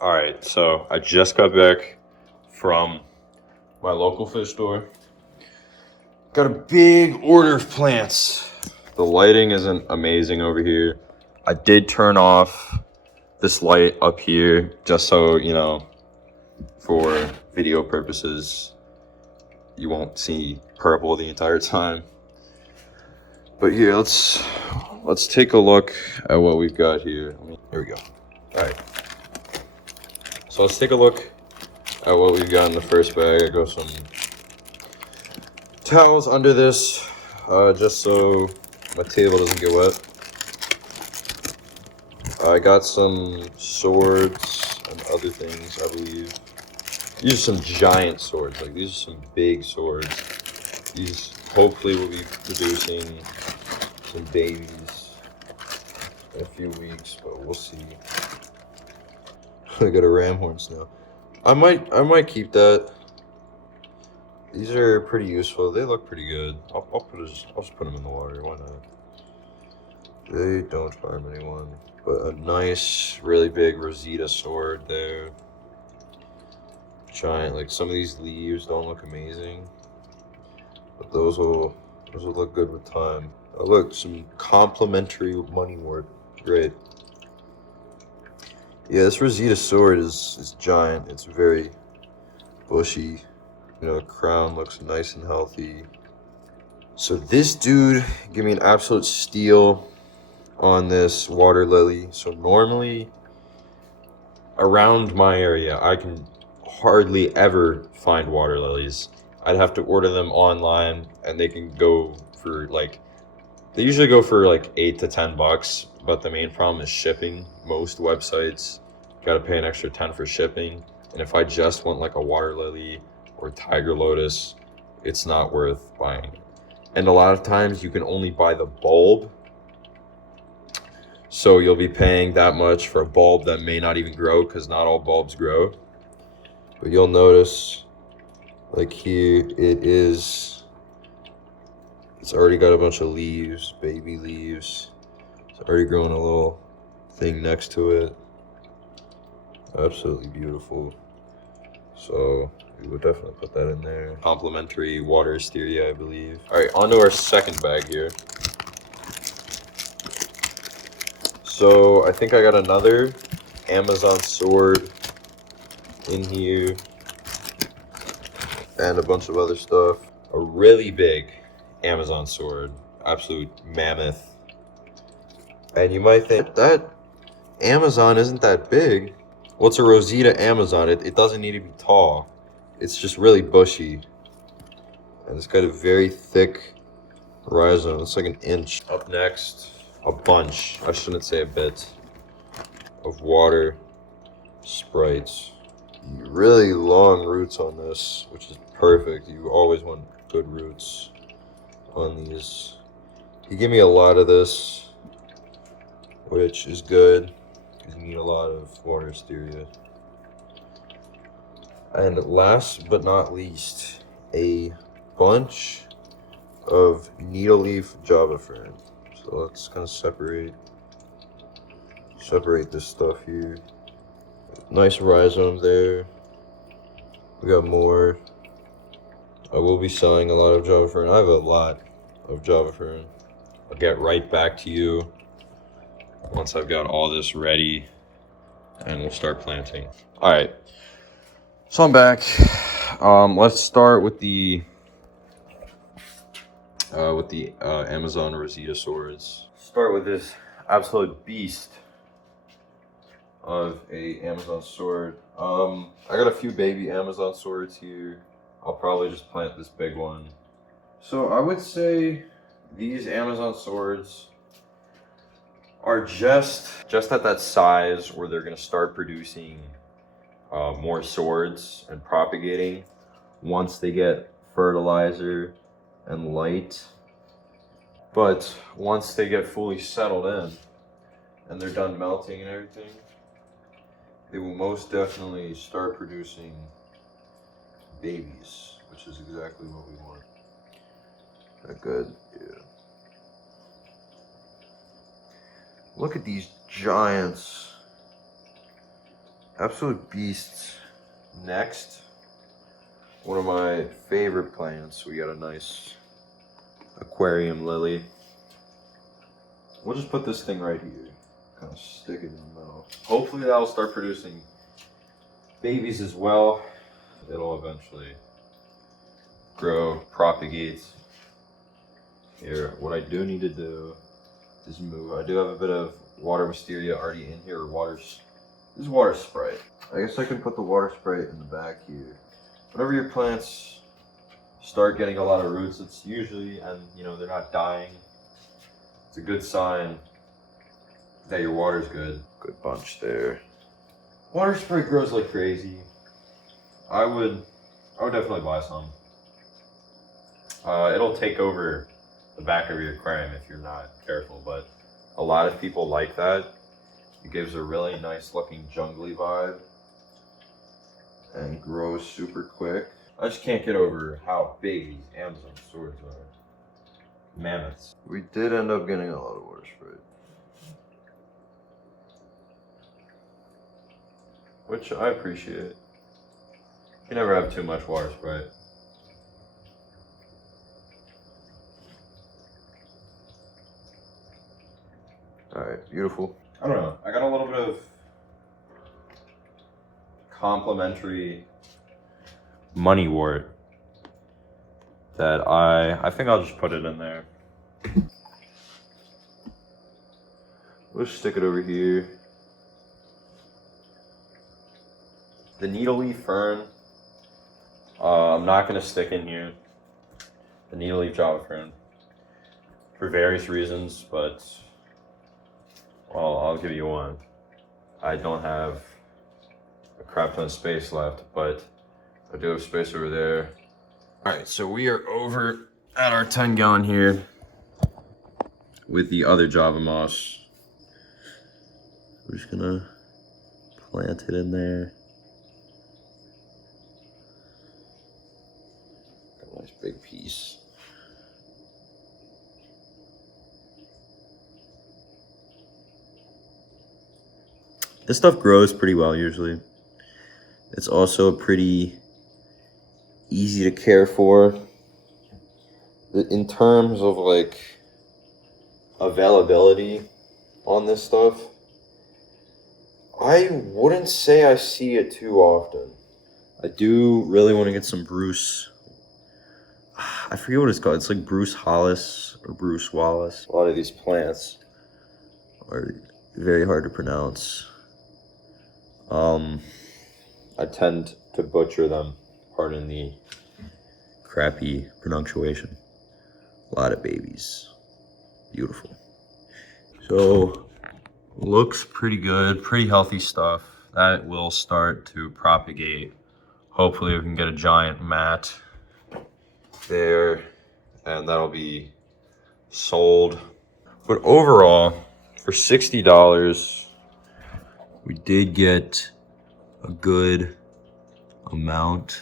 All right, so I just got back from my local fish store. Got a big order of plants. The lighting isn't amazing over here. I did turn off this light up here just so, you know, for video purposes, you won't see purple the entire time. But here, let's take a look at what we've got here. Here we go. All right. So let's take a look at what we've got in the first bag. I got some towels under this, just so my table doesn't get wet. I got some swords and other things, I believe. These are some giant swords. Like, these are some big swords. These hopefully will be producing some babies in a few weeks, but we'll see. I got a ram horn snail. I might keep that. These are pretty useful. They look pretty good. I'll just put them in the water. Why not? They don't harm anyone. But a nice, really big Rosita sword there. Giant. Like, some of these leaves don't look amazing, but those will look good with time. Oh, look, some complimentary money wort. Great. Yeah, this Rosita sword is giant. It's very bushy. You know, the crown looks nice and healthy. So this dude gave me an absolute steal on this water lily. So normally around my area, I can hardly ever find water lilies. I'd have to order them online, and they can go for like, they usually go for like $8 to $10, but the main problem is shipping. Most websites gotta pay an extra 10 for shipping, and if I just want like a water lily or tiger lotus, it's not worth buying. And a lot of times you can only buy the bulb, so you'll be paying that much for a bulb that may not even grow, because not all bulbs grow. But you'll notice, like here, it's already got a bunch of leaves, baby leaves. It's already growing a little thing next to it. Absolutely beautiful. So we would definitely put that in there. Complimentary water wisteria, I believe. All right, on to our second bag here. So I think I got another Amazon sword in here and a bunch of other stuff. A really big Amazon sword, absolute mammoth. And you might think that Amazon isn't that big. Well, it's a Rosita Amazon. It doesn't need to be tall. It's just really bushy. And it's got a very thick rhizome. It's like an inch. Up next, a bunch, I shouldn't say a bit, of water sprites. Really long roots on this, which is perfect. You always want good roots on these. He gave me a lot of this, which is good, because you need a lot of water wisteria. And last but not least, a bunch of needle leaf java fern. So let's kind of separate this stuff here. Nice rhizome there. We got more. I will be selling a lot of java fern. I have a lot of java fern. I'll get right back to you once I've got all this ready, and we'll start planting. All right, so I'm back. Let's start with the Amazon Rosita swords. Start with this absolute beast of a Amazon sword. I got a few baby Amazon swords here. I'll probably just plant this big one. So I would say these Amazon swords are just at that size where they're gonna start producing more swords and propagating once they get fertilizer and light. But once they get fully settled in and they're done melting and everything, they will most definitely start producing babies, which is exactly what we want. That good? Yeah. Look at these giants. Absolute beasts. Next, one of my favorite plants. We got a nice aquarium lily. We'll just put this thing right here. Kind of stick it in the middle. Hopefully that'll start producing babies as well. It'll eventually grow, propagate. Here, what I do need to do is move. I do have a bit of water wisteria already in here. This is water Sprite. I guess I can put the water Sprite in the back here. Whenever your plants start getting a lot of roots, it's usually, and you know, they're not dying, it's a good sign that your water's good. Good bunch there. Water Sprite grows like crazy. I would definitely buy some. It'll take over the back of your aquarium if you're not careful, but a lot of people like that. It gives a really nice looking jungly vibe and grows super quick. I just can't get over how big these Amazon swords are. Mammoths. We did end up getting a lot of water Sprite, which I appreciate. You never have too much water Sprite. Alright, beautiful. I don't know. I got a little bit of complimentary money wort that I think I'll just put it in there. We'll just stick it over here. The needle-leaf fern, I'm not going to stick in here. The needle-leaf java fern, for various reasons, but well, I'll give you one. I don't have a crap ton of space left, but I do have space over there. All right, so we are over at our 10-gallon here with the other java moss. We're just gonna plant it in there. Got a nice big piece. This stuff grows pretty well usually. It's also pretty easy to care for. In terms of like availability on this stuff, I wouldn't say I see it too often. I do really want to get some Bruce. I forget what it's called. It's like Bruce Hollis or Bruce Wallace. A lot of these plants are very hard to pronounce. I tend to butcher them, pardon the crappy pronunciation. A lot of babies. Beautiful. So, looks pretty good, pretty healthy stuff. That will start to propagate. Hopefully we can get a giant mat there, and that'll be sold. But overall, for $60, we did get a good amount